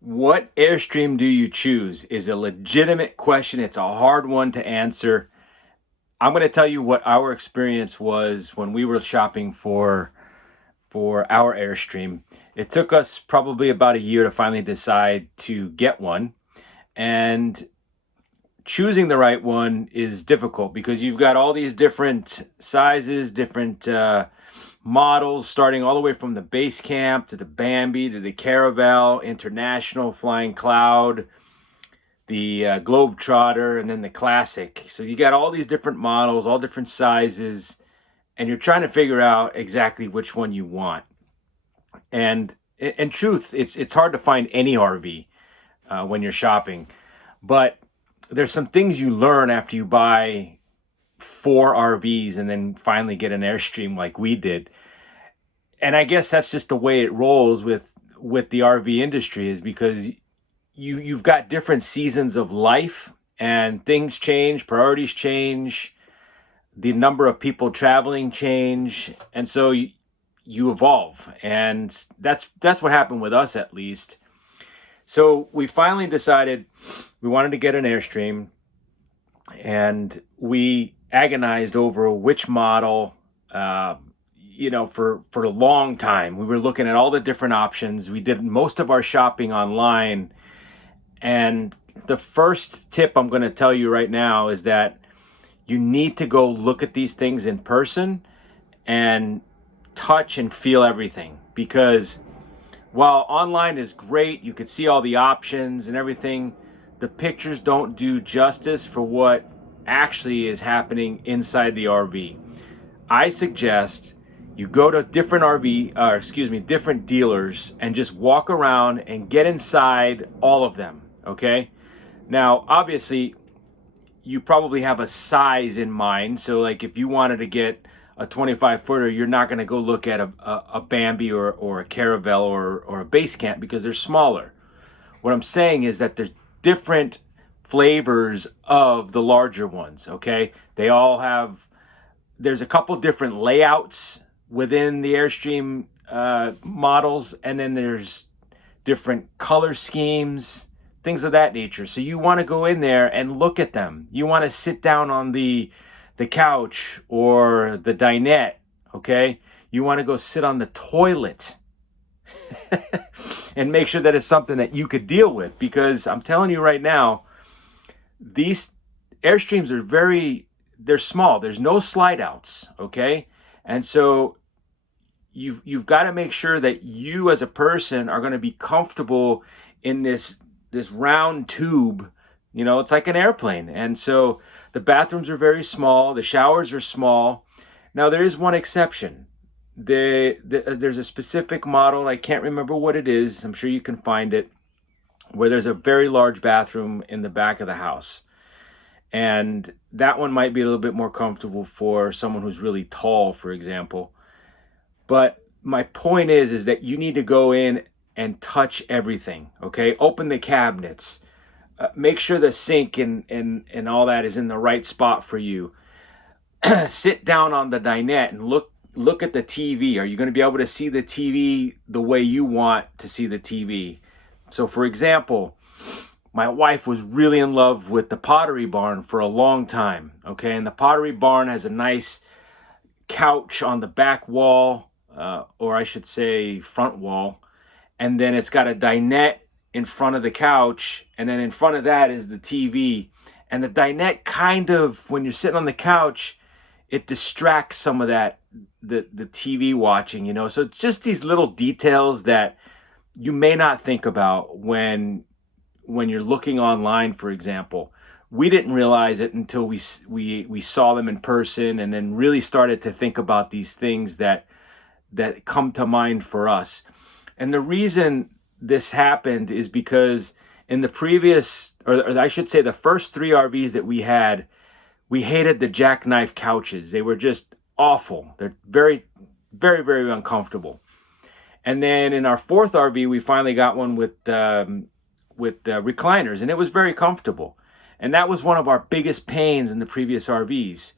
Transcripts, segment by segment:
What Airstream do you choose is a legitimate question. It's a hard one to answer. I'm going to tell you what our experience was when we were shopping for our Airstream. It took us probably about a year to finally decide to get one. And choosing the right one is difficult because you've got all these different sizes, different models, starting all the way from the base camp to the Bambi to the Caravel, International, Flying Cloud, the Globetrotter, and then the Classic. So you got all these different models, all different sizes, and you're trying to figure out exactly which one you want. And in truth, it's hard to find any RV when you're shopping, but there's some things you learn after you buy four RVs and then finally get an Airstream like we did. And I guess that's just the way it rolls with the RV industry, is because you've got different seasons of life and things change, priorities change, the number of people traveling change, and so you evolve. And that's what happened with us, at least. So we finally decided we wanted to get an Airstream, and we agonized over which model. For a long time, we were looking at all the different options. We did most of our shopping online, and the first tip I'm going to tell you right now is that you need to go look at these things in person and touch and feel everything, because while online is great, you could see all the options and everything, the pictures don't do justice for what actually is happening inside the RV. I suggest you go to different dealers and just walk around and get inside all of them, okay? Now, obviously, you probably have a size in mind. So like if you wanted to get a 25 footer, you're not going to go look at a Bambi or a Caravel or a Base Camp because they're smaller. What I'm saying is that there's different flavors of the larger ones, okay? There's a couple different layouts within the Airstream models, and then there's different color schemes, things of that nature. So you want to go in there and look at them. You want to sit down on the couch or the dinette, okay? You want to go sit on the toilet and make sure that it's something that you could deal with, because I'm telling you right now, these Airstreams they're small. There's no slide outs, okay? And so you've got to make sure that you as a person are going to be comfortable in this round tube. It's like an airplane. And so the bathrooms are very small, the showers are small. Now there is one exception. There's a specific model, I can't remember what it is, I'm sure you can find it, where there's a very large bathroom in the back of the house. And that one might be a little bit more comfortable for someone who's really tall, for example. But my point is that you need to go in and touch everything, okay? Open the cabinets. Make sure the sink and all that is in the right spot for you. Sit down on the dinette and look at the TV. Are you going to be able to see the TV the way you want to see the TV? So for example, my wife was really in love with the Pottery Barn for a long time, okay? And the Pottery Barn has a nice couch on the back wall, or I should say front wall, and then it's got a dinette in front of the couch, and then in front of that is the TV. And the dinette kind of, when you're sitting on the couch, it distracts some of that, the TV watching, So it's just these little details that you may not think about when you're looking online, for example. We didn't realize it until we saw them in person, and then really started to think about these things that come to mind for us. And the reason this happened is because in the previous, or I should say the first three RVs that we had, we hated the jackknife couches. They were just awful. They're very, very, very uncomfortable. And then in our fourth RV, we finally got one with recliners, and it was very comfortable. And that was one of our biggest pains in the previous RVs.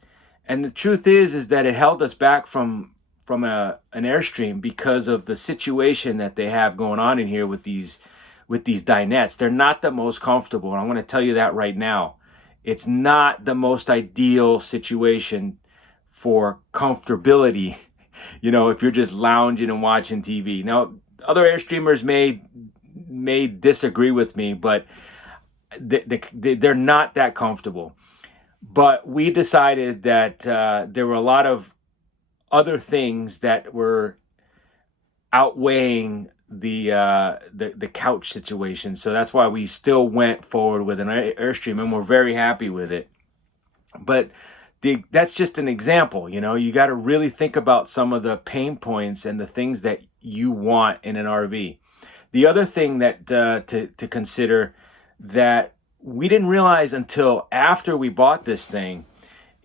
And the truth is that it held us back from an Airstream because of the situation that they have going on in here with these with these dinettes. They're not the most comfortable, and I'm going to tell you that right now. It's not the most ideal situation for comfortability, if you're just lounging and watching TV. Now, other Airstreamers may disagree with me, but they're not that comfortable. But we decided that there were a lot of other things that were outweighing the couch situation. So that's why we still went forward with an Airstream, and we're very happy with it. But that's just an example. You got to really think about some of the pain points and the things that you want in an RV. The other thing that to consider that we didn't realize until after we bought this thing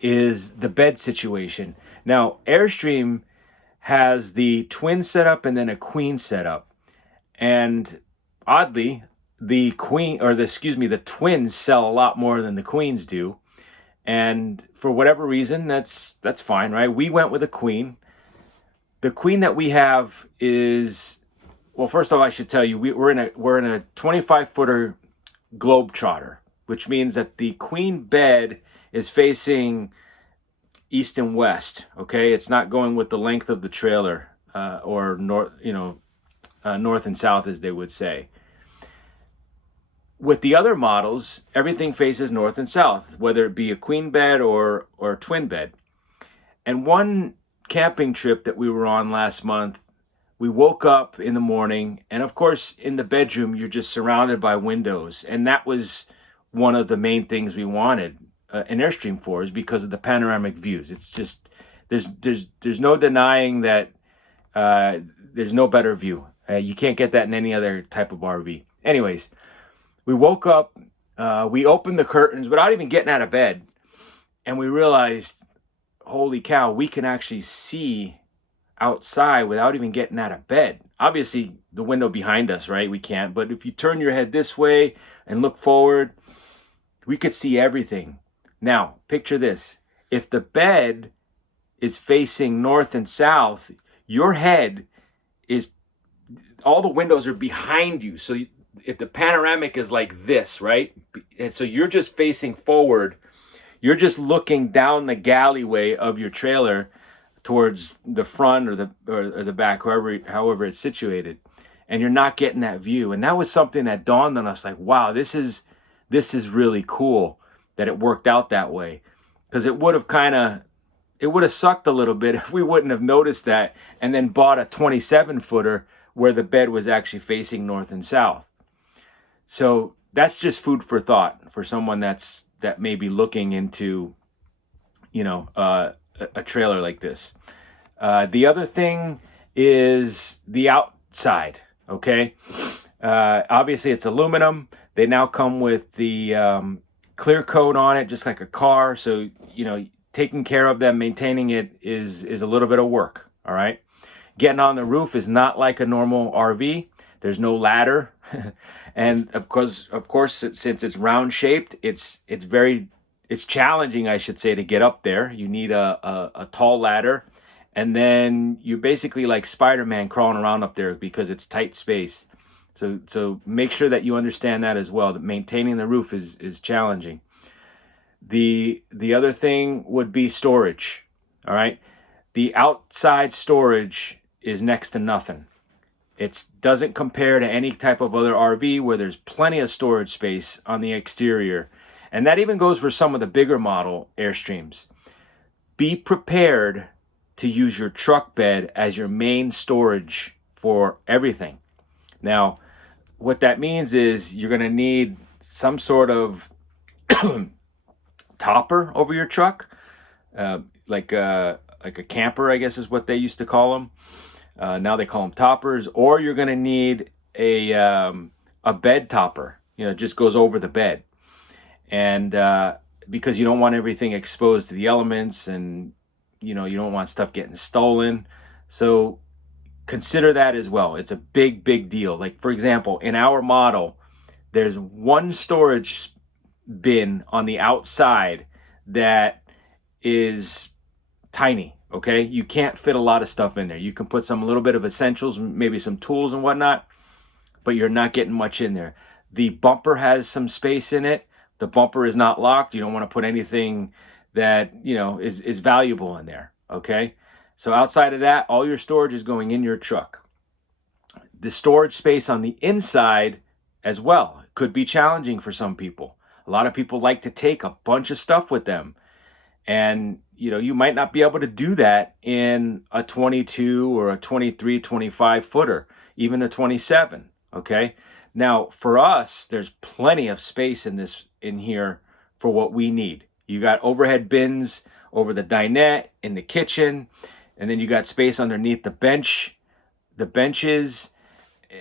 is the bed situation. Now, Airstream has the twin setup and then a queen setup. And oddly, the twins sell a lot more than the queens do. And for whatever reason, that's fine, right? We went with a queen. The queen that we have is, well, first of all, I should tell you, we're in a 25-footer Globetrotter, which means that the queen bed is facing east and west. Okay, it's not going with the length of the trailer, or north, north and south, as they would say. With the other models, everything faces north and south, whether it be a queen bed or a twin bed. And one camping trip that we were on last month, we woke up in the morning, and of course, in the bedroom, you're just surrounded by windows. And that was one of the main things we wanted an Airstream for, is because of the panoramic views. It's just, there's no denying that there's no better view. You can't get that in any other type of RV. Anyways, we woke up, we opened the curtains without even getting out of bed, and we realized, holy cow, we can actually see outside without even getting out of bed. Obviously, the window behind us, right? We can't, but if you turn your head this way and look forward, we could see everything. Now, picture this. If the bed is facing north and south, your head is, all the windows are behind you. So if the panoramic is like this, right? And so you're just facing forward. You're just looking down the galleyway of your trailer towards the front or the back, however it's situated, and you're not getting that view. And that was something that dawned on us, like, wow, this is really cool that it worked out that way, because it would have sucked a little bit if we wouldn't have noticed that and then bought a 27-footer where the bed was actually facing north and south. So that's just food for thought for someone that may be looking into, a trailer like this. The other thing is the outside. Okay, obviously it's aluminum. They now come with the clear coat on it, just like a car. So taking care of them, maintaining it is a little bit of work. All right, getting on the roof is not like a normal RV. There's no ladder. And of course, since it's round shaped, it's challenging, I should say, to get up there. You need a tall ladder, and then you're basically like Spider-Man crawling around up there because it's tight space. So make sure that you understand that as well, that maintaining the roof is challenging. The other thing would be storage. All right, the outside storage is next to nothing. It doesn't compare to any type of other RV where there's plenty of storage space on the exterior. And that even goes for some of the bigger model Airstreams. Be prepared to use your truck bed as your main storage for everything. Now, what that means is you're going to need some sort of topper over your truck, like a camper, I guess is what they used to call them. Now they call them toppers. Or you're going to need a bed topper. It just goes over the bed. And because you don't want everything exposed to the elements, and you don't want stuff getting stolen. So consider that as well. It's a big deal. Like, for example, in our model, there's one storage bin on the outside that is tiny. Okay, you can't fit a lot of stuff in there. You can put a little bit of essentials, maybe some tools and whatnot, but you're not getting much in there. The bumper has some space in it. The bumper is not locked. You don't want to put anything that, is valuable in there, okay? So outside of that, all your storage is going in your truck. The storage space on the inside as well could be challenging for some people. A lot of people like to take a bunch of stuff with them. And, you might not be able to do that in a 22 or a 23, 25 footer, even a 27, okay? Now, for us, there's plenty of space in here for what we need. You got overhead bins over the dinette, in the kitchen, and then you got space underneath the benches.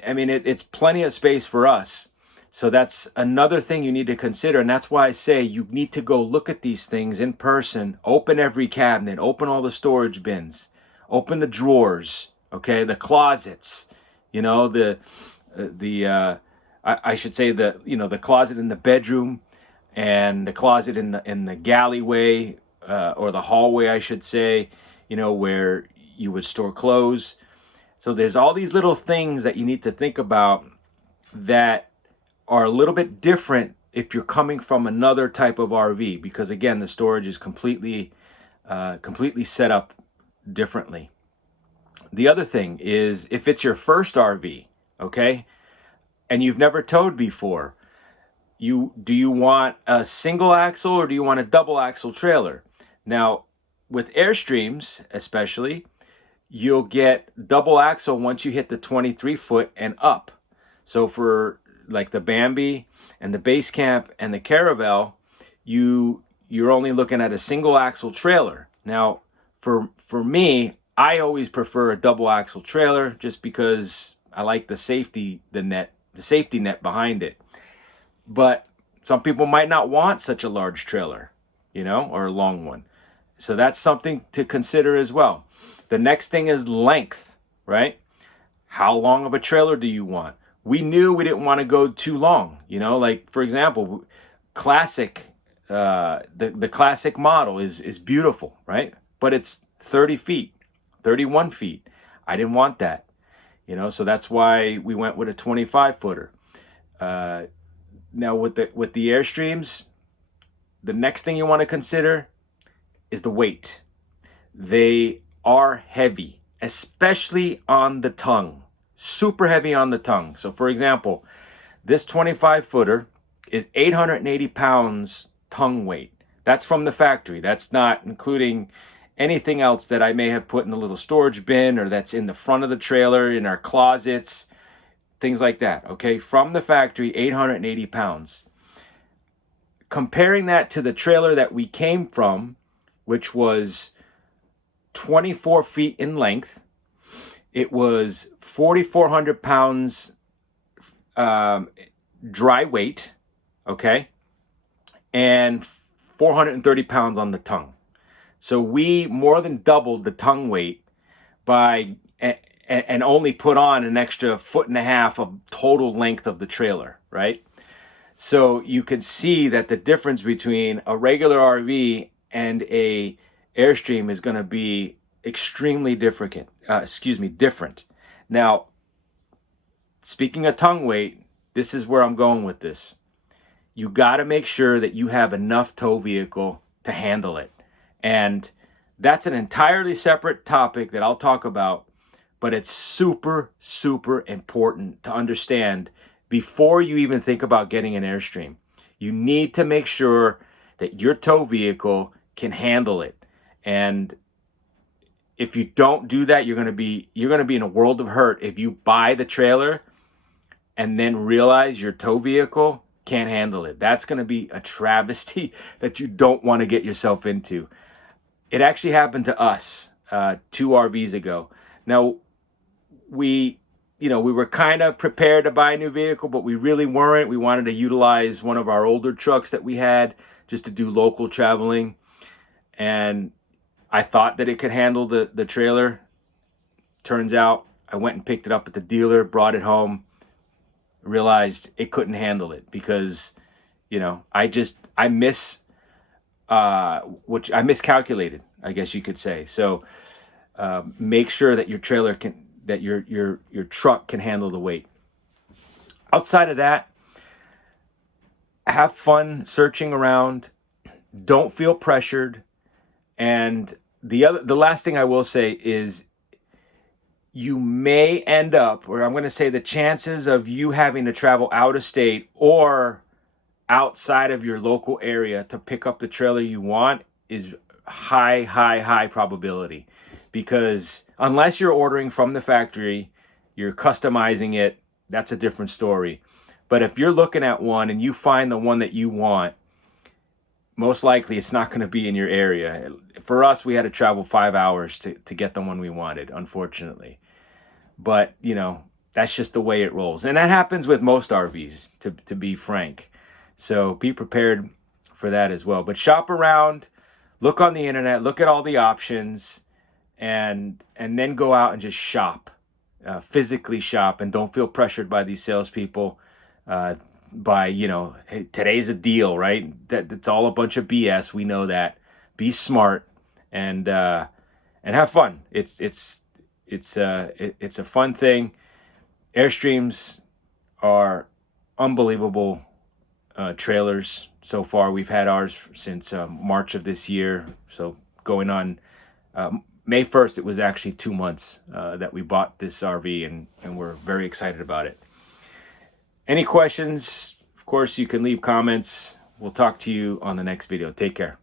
I mean, it's plenty of space for us. So that's another thing you need to consider. And that's why I say you need to go look at these things in person. Open every cabinet. Open all the storage bins. Open the drawers. Okay, the closets. I should say the closet in the bedroom, and the closet in the galleyway, or the hallway, I should say. Where you would store clothes. So there's all these little things that you need to think about that are a little bit different if you're coming from another type of RV, because again, the storage is completely set up differently. The other thing is, if it's your first RV, okay, and you've never towed before, do you want a single axle or do you want a double axle trailer? Now, with Airstreams especially, you'll get double axle once you hit the 23 foot and up. So for like the Bambi and the Base Camp and the Caravel, you're only looking at a single axle trailer. Now, for me, I always prefer a double axle trailer just because I like the safety net behind it. But some people might not want such a large trailer, or a long one. So that's something to consider as well. The next thing is length, right? How long of a trailer do you want? We knew we didn't want to go too long, like for example, classic, the classic model is beautiful, right? But it's 30 feet, 31 feet. I didn't want that, so that's why we went with a 25 footer. Now with the Airstreams, the next thing you want to consider is the weight. They are heavy, especially on the tongue. Super heavy on the tongue. So for example, this 25 footer is 880 pounds tongue weight. That's from the factory. That's not including anything else that I may have put in the little storage bin, or that's in the front of the trailer, in our closets, things like that. Okay, from the factory, 880 pounds. Comparing that to the trailer that we came from, which was 24 feet in length, it was 4,400 pounds dry weight, okay, and 430 pounds on the tongue. So we more than doubled the tongue weight and only put on an extra 1.5 feet of total length of the trailer, right? So you can see that the difference between a regular RV and a Airstream is going to be extremely different. Now, speaking of tongue weight, this is where I'm going with this. You got to make sure that you have enough tow vehicle to handle it. And that's an entirely separate topic that I'll talk about, but it's super, super important to understand before you even think about getting an Airstream. You need to make sure that your tow vehicle can handle it. And if you don't do that, you're going to be in a world of hurt if you buy the trailer and then realize your tow vehicle can't handle it. That's going to be a travesty that you don't want to get yourself into. It actually happened to us 2 RVs ago. Now, we were kind of prepared to buy a new vehicle, but we really weren't. We wanted to utilize one of our older trucks that we had just to do local traveling. And I thought that it could handle the trailer. Turns out I went and picked it up at the dealer, brought it home, realized it couldn't handle it because, I miscalculated, I guess you could say. So make sure that your trailer your truck can handle the weight. Outside of that, have fun searching around. Don't feel pressured. And the last thing I will say is, you may end up, or I'm going to say the chances of you having to travel out of state or outside of your local area to pick up the trailer you want is high probability. Because unless you're ordering from the factory, you're customizing it, that's a different story. But if you're looking at one and you find the one that you want, most likely it's not going to be in your area. For us, we had to travel 5 hours to get the one we wanted, unfortunately. But, you know, that's just the way it rolls. And that happens with most RVs, to be frank. So be prepared for that as well. But shop around, look on the internet, look at all the options, and then go out and just shop. Physically shop, and don't feel pressured by these salespeople. By, you know, hey, today's a deal, right? That's all a bunch of BS. We know that. Be smart and have fun. It's a fun thing. Airstreams are unbelievable trailers so far. We've had ours since March of this year. So going on May 1st, it was actually 2 months that we bought this RV, and we're very excited about it. Any questions? Of course, you can leave comments. We'll talk to you on the next video. Take care.